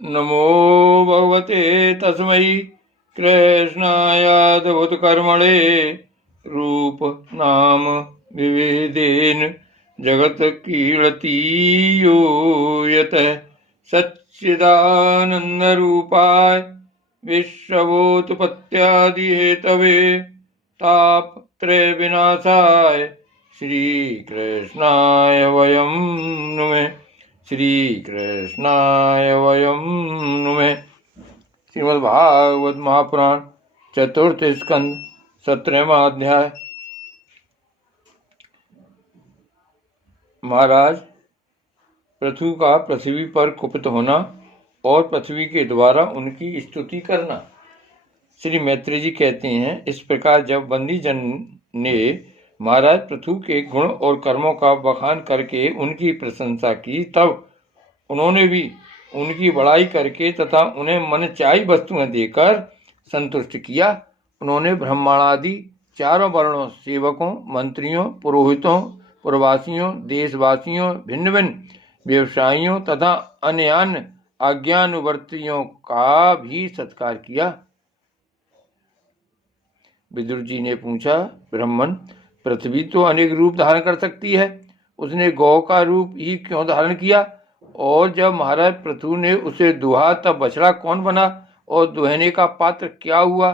नमो भगवते तस्मै कृष्णायाद्भुतकर्मणे रूप नाम विविधेन जगत कीर्तियो यतः सच्चिदानन्दरूपाय विश्वभूतपत्यादिहेतवे तापत्रयविनाशाय श्रीकृष्णाय वयं नुमः। श्री कृष्णाय वयं नुमः। श्रीमद्भागवत महापुराण चतुर्थ स्कंद 17वां अध्याय। महाराज, पृथु का पृथ्वी पर कुपित होना और पृथ्वी के द्वारा उनकी स्तुति करना। श्री मैत्री जी कहते हैं, इस प्रकार जब बंदी जन ने महाराज पृथु के गुण और कर्मों का बखान करके उनकी प्रशंसा की, तब उन्होंने भी उनकी बड़ाई करके तथा उन्हें मनचाही वस्तुएं देकर संतुष्ट किया। उन्होंने ब्राह्मणादि चारों वर्णों, सेवकों, मंत्रियों, पुरोहितों, पुरवासियों, देशवासियों, भिन्न भिन्न व्यवसायियों तथा अन्य आज्ञानुवर्तियों का भी सत्कार किया। विदुर जी ने पूछा, ब्राह्मण, पृथ्वी तो अनेक रूप धारण कर सकती है, उसने गौ का रूप ही क्यों धारण किया? और जब महाराज पृथु ने उसे दुहा तब बछड़ा कौन बना और दुहने का पात्र क्या हुआ?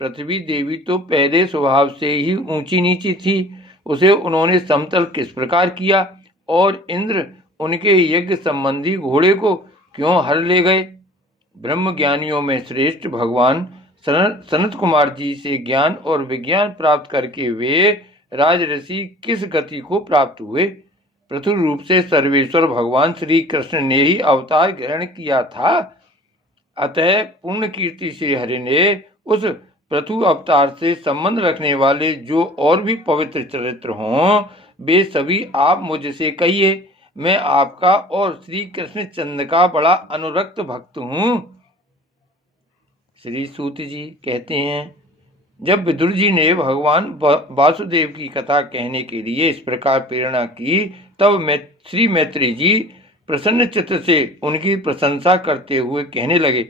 पृथ्वी देवी तो पहले स्वभाव से ही ऊंची नीची थी, उसे उन्होंने समतल किस प्रकार किया? और इंद्र उनके यज्ञ संबंधी घोड़े को क्यों हर ले गए? ब्रह्म ज्ञानियों में श्रेष्ठ भगवान सनत कुमार जी से ज्ञान और विज्ञान प्राप्त करके वे राजऋषि किस गति को प्राप्त हुए? पृथु रूप से सर्वेश्वर भगवान श्री कृष्ण ने ही अवतार ग्रहण किया था। अतः पूर्ण कीर्ति श्री हरि ने उस पृथु अवतार से संबंध रखने वाले जो और भी पवित्र चरित्र हों, वे सभी आप मुझसे कहिए। मैं आपका और श्री कृष्ण चंद्र का बड़ा अनुरक्त भक्त हूँ। श्री सूत जी कहते हैं, जब विदुर जी ने भगवान वासुदेव की कथा कहने के लिए इस प्रकार प्रेरणा की, तब श्री मैत्री जी प्रसन्न चित्त से उनकी प्रशंसा करते हुए कहने लगे।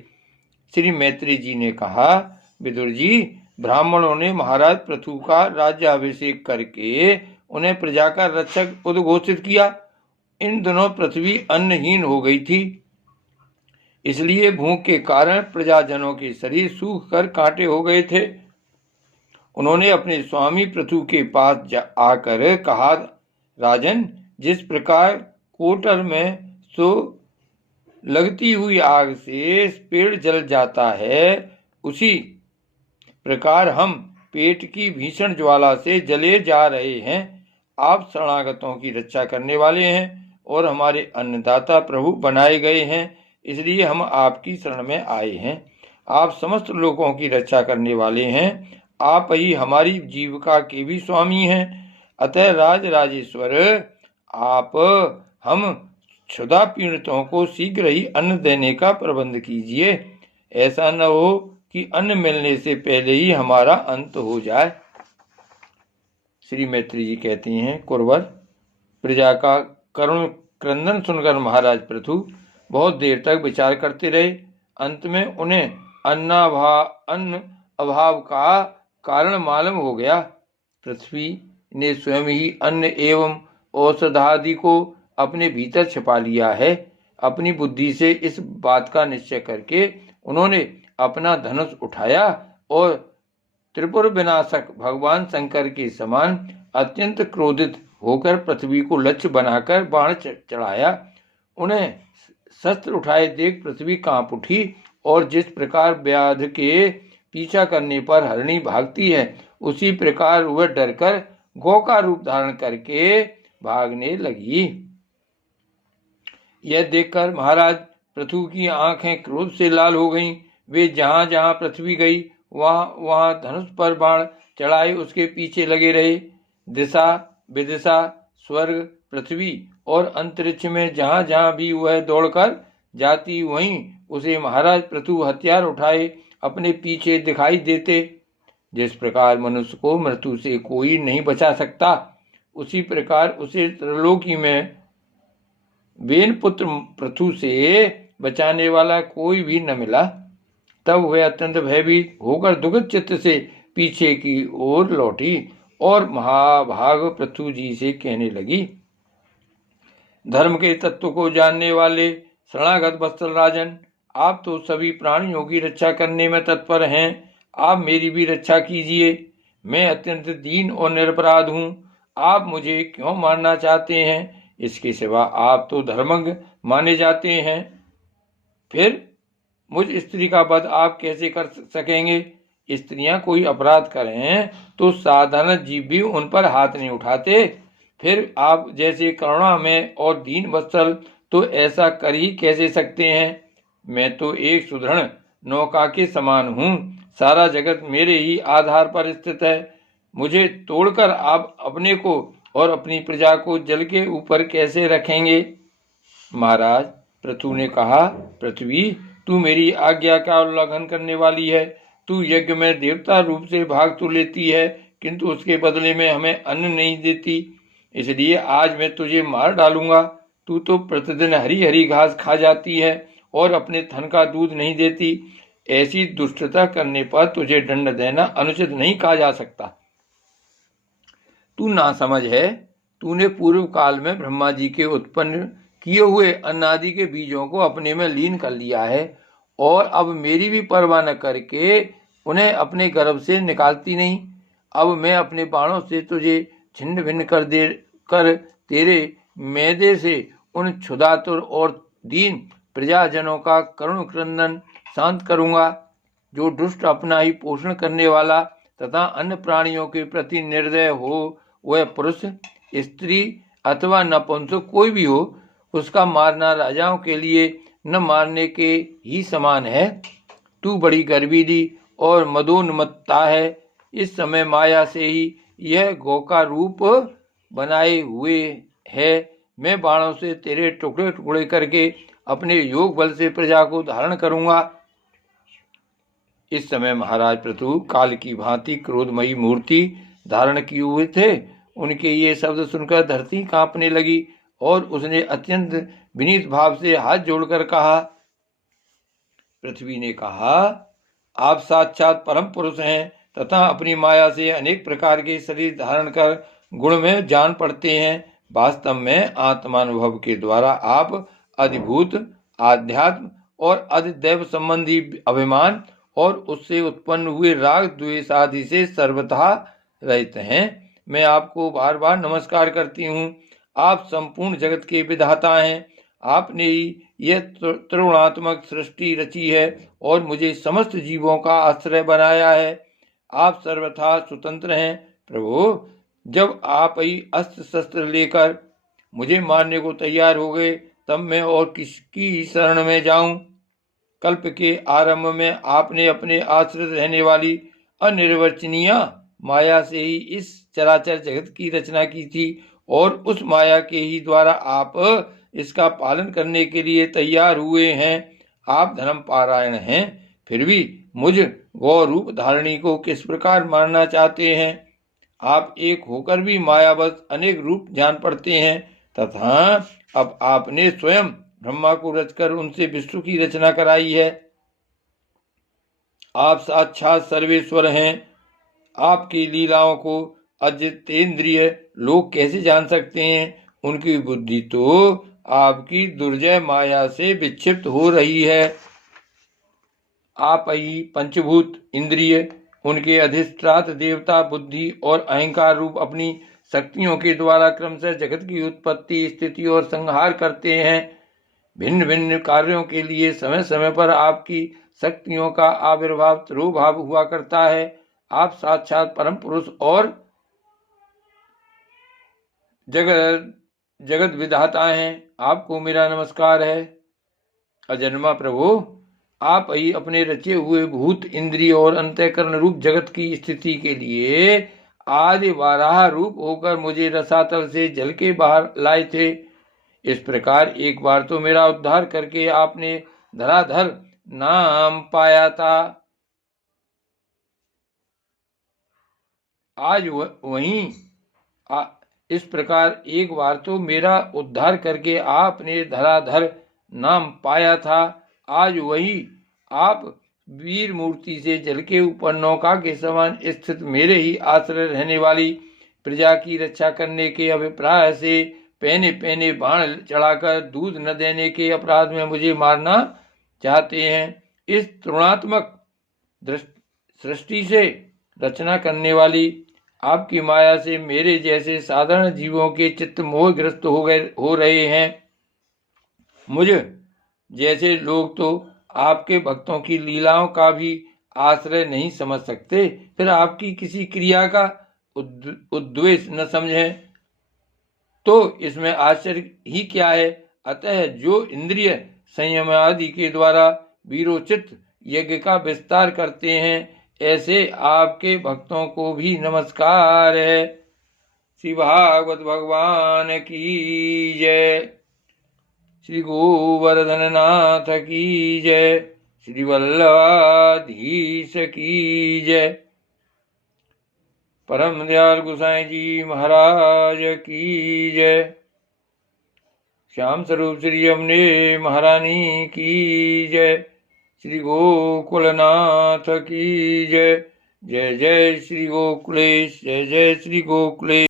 श्री मैत्री जी ने कहा, विदुर जी, ब्राह्मणों ने महाराज पृथु का राज्याभिषेक करके उन्हें प्रजा का रक्षक उद्घोषित किया। इन दिनों पृथ्वी अन्नहीन हो गई थी, इसलिए भूख के कारण प्रजाजनों के शरीर सूख कर कांटे हो गए थे। उन्होंने अपने स्वामी पृथु के पास आकर कहा, राजन, जिस प्रकार कोटर में सो लगती हुई आग से पेड़ जल जाता है, उसी प्रकार हम पेट की भीषण ज्वाला से जले जा रहे हैं। आप शरणागतों की रक्षा करने वाले हैं और हमारे अन्नदाता प्रभु बनाए गए हैं, इसलिए हम आपकी शरण में आए हैं। आप समस्त लोगों की रक्षा करने वाले हैं, आप ही हमारी जीविका के भी स्वामी हैं। अतः राज राजेश्वर, आप हम क्षुधा पीड़ितों को शीघ्र ही अन्न देने का प्रबंध कीजिए। ऐसा न हो कि अन्न मिलने से पहले ही हमारा अंत हो जाए। श्री मैत्री जी कहती हैं, कुरवर, प्रजा का करुण क्रंदन सुनकर महाराज पृथु बहुत देर तक विचार करते रहे। अंत में उन्हें अन्न अभाव का कारण मालूम हो गया। पृथ्वी ने स्वयं ही अन्न एवं औषधादि को अपने भीतर छिपा लिया है। अपनी बुद्धि से इस बात का निश्चय करके उन्होंने अपना धनुष उठाया और त्रिपुर विनाशक भगवान शंकर के समान अत्यंत क्रोधित होकर पृथ्वी को लक्ष्य बनाकर बाण चढ़ाया। उन्हें शस्त्र उठाए देख पृथ्वी कांप उठी और जिस प्रकार व्याध के पीछा करने पर हरणी भागती है, उसी प्रकार वह डरकर गौ का रूप धारण करके भागने लगी। यह देखकर महाराज पृथु की आंखें क्रोध से लाल हो गईं। वे जहां जहां पृथ्वी गई वहां धनुष पर बाण चढ़ाए उसके पीछे लगे रहे। दिशा विदिशा, स्वर्ग, पृथ्वी और अंतरिक्ष में जहां जहां भी वह दौड़कर जाती, वहीं उसे महाराज पृथु हथियार उठाए अपने पीछे दिखाई देते। जिस प्रकार मनुष्य को मृत्यु से कोई नहीं बचा सकता, उसी प्रकार उसे त्रिलोकी में वेन पुत्र पृथु से बचाने वाला कोई भी न मिला। तब वह अत्यंत भयभीत होकर दुखित चित्त से पीछे की ओर लौटी और महाभाग पृथु जी से कहने लगी, धर्म के तत्व को जानने वाले शरणागत वत्सल राजन, आप तो सभी प्राणियों की रक्षा करने में तत्पर हैं, आप मेरी भी रक्षा कीजिए। मैं अत्यंत दीन और निरपराध हूँ, आप मुझे क्यों मारना चाहते हैं? इसके सिवा आप तो धर्मज्ञ माने जाते हैं, फिर मुझ स्त्री का वध आप कैसे कर सकेंगे? स्त्रियां कोई अपराध करें तो साधारण जीव भी उन पर हाथ नहीं उठाते, फिर आप जैसे करुणा में और दीन वत्सल तो ऐसा कर ही कैसे सकते हैं? मैं तो एक सुदृढ़ नौका के समान हूँ, सारा जगत मेरे ही आधार पर स्थित है, मुझे तोड़कर आप अपने को और अपनी प्रजा को जल के ऊपर कैसे रखेंगे? महाराज, पृथु ने कहा, पृथ्वी, तू मेरी आज्ञा का उल्लंघन करने वाली है। तू यज्ञ में देवता रूप से भाग तो लेती है, किंतु उसके बदले में हमें अन्न नहीं देती, इसलिए आज मैं तुझे मार डालूंगा। तू तो प्रतिदिन हरी हरी घास खा जाती है और अपने थन का दूध नहीं देती। ऐसी दुष्टता करने पर तुझे दंड देना अनुचित नहीं कहा जा सकता। तू नासमझ है, तूने पूर्व काल में ब्रह्मा जी के उत्पन्न किए हुए अन्नादि के बीजों को अपने में लीन कर लिया है और अब मेरी भी परवाह न करके उन्हें अपने गर्भ से निकालती नहीं। अब मैं अपने बाणों से तुझे छिन्न भिन्न कर तेरे मैदे से उन क्षुधातुर और दीन प्रजाजनों का करुण क्रंदन शांत करूंगा। जो दुष्ट अपना ही पोषण करने वाला तथा अन्य प्राणियों के प्रति निर्दय हो, वह पुरुष, स्त्री अथवा नपुंसक कोई भी हो, उसका मारना राजाओं के लिए न मारने के ही समान है। तू बड़ी गर्वीली और मदोन्मत्ता है, इस समय माया से ही यह गौ का रूप बनाए हुए है। मैं बाणों से तेरे टुकड़े टुकड़े करके अपने योग बल से प्रजा को धारण करूंगा। इस समय महाराज पृथु काल की भांति क्रोधमयी मूर्ति धारण किए हुए थे। उनके ये शब्द सुनकर धरती कांपने लगी और उसने अत्यंत विनीत भाव से हाथ जोड़कर कहा। पृथ्वी ने कहा, आप साक्षात परम पुरुष हैं तथा अपनी माया से अनेक प्रकार के शरीर धारण कर गुण में जान पड़ते हैं। वास्तव में आत्मानुभव के द्वारा आप अधिभूत, आध्यात्म और अधिदैव संबंधी अभिमान और उससे उत्पन्न हुए राग द्वेष आदि से सर्वथा रहित हैं। मैं आपको बार बार नमस्कार करती हूँ। आप संपूर्ण जगत के विधाता हैं। आपने ही यह त्रिगुणात्मक सृष्टि रची है और मुझे समस्त जीवों का आश्रय बनाया है। आप सर्वथा स्वतंत्र हैं। प्रभु, जब आप ही अस्त्र शस्त्र लेकर मुझे मारने को तैयार हो गए, तब मैं और किसकी शरण में जाऊं? कल्प के आरंभ में आपने अपने आश्रित रहने वाली अनिर्वचनीय माया से ही इस चराचर जगत की रचना की थी और उस माया के ही द्वारा आप इसका पालन करने के लिए तैयार हुए हैं। आप धर्म पारायण हैं, फिर भी मुझ गौ रूप धारणी को किस प्रकार मारना चाहते हैं? आप एक होकर भी मायावश अनेक रूप जान पड़ते हैं तथा अब आपने स्वयं ब्रह्मा को रचकर उनसे विश्व की रचना कराई है। आप साक्षात सर्वेश्वर हैं। आपकी लीलाओं को अजितेंद्रिय लोग कैसे जान सकते हैं? उनकी बुद्धि तो आपकी दुर्जय माया से विक्षिप्त हो रही है। आप ही पंचभूत इंद्रिय, उनके अधिष्ठात देवता बुद्धि और अहंकार रूप अपनी शक्तियों के द्वारा क्रमशः जगत की उत्पत्ति, स्थिति और संहार करते हैं। भिन्न भिन्न कार्यों के लिए समय समय पर आपकी शक्तियों का आविर्भाव तिरोभाव हुआ करता है। आप साक्षात परम पुरुष और जगत विधाता हैं। आपको मेरा नमस्कार है। अजन्मा प्रभु, आप ही अपने रचे हुए भूत, इंद्रिय और अंतःकरण रूप जगत की स्थिति के लिए आदि वाराह रूप होकर मुझे रसातल से जल के बाहर लाए थे। इस प्रकार एक बार तो मेरा उद्धार करके आपने धराधर नाम पाया था। आज वहीं इस प्रकार एक बार तो मेरा उद्धार करके आपने धराधर नाम पाया था, आज वही आप वीर मूर्ति से जल के ऊपर नौका के समान स्थित मेरे ही आश्रय रहने वाली प्रजा की रक्षा करने के अभिप्राय से पहने पहने बाण चढ़ाकर दूध न देने के अपराध में मुझे मारना चाहते हैं। इस तृणात्मक सृष्टि से रचना करने वाली आपकी माया से मेरे जैसे साधारण जीवों के चित्त मोहग्रस्त हो रहे हैं। मुझ जैसे लोग तो आपके भक्तों की लीलाओं का भी आश्रय नहीं समझ सकते, फिर आपकी किसी क्रिया का उद्देश्य न समझें तो इसमें आश्चर्य ही क्या है। अतः जो इंद्रिय संयम आदि के द्वारा वीरोचित यज्ञ का विस्तार करते हैं, ऐसे आपके भक्तों को भी नमस्कार है। श्री भागवत भगवान की जय। श्री गोवर्धन नाथ की जय। श्री वल्लभाधीश की जय। परम दयाल गोसाई जी महाराज की जय। श्याम स्वरूप श्री यमुने महारानी की जय। श्री गोकुलनाथ की जय। जय जय श्री गोकुलेश, जय जय श्री गोकुलेश।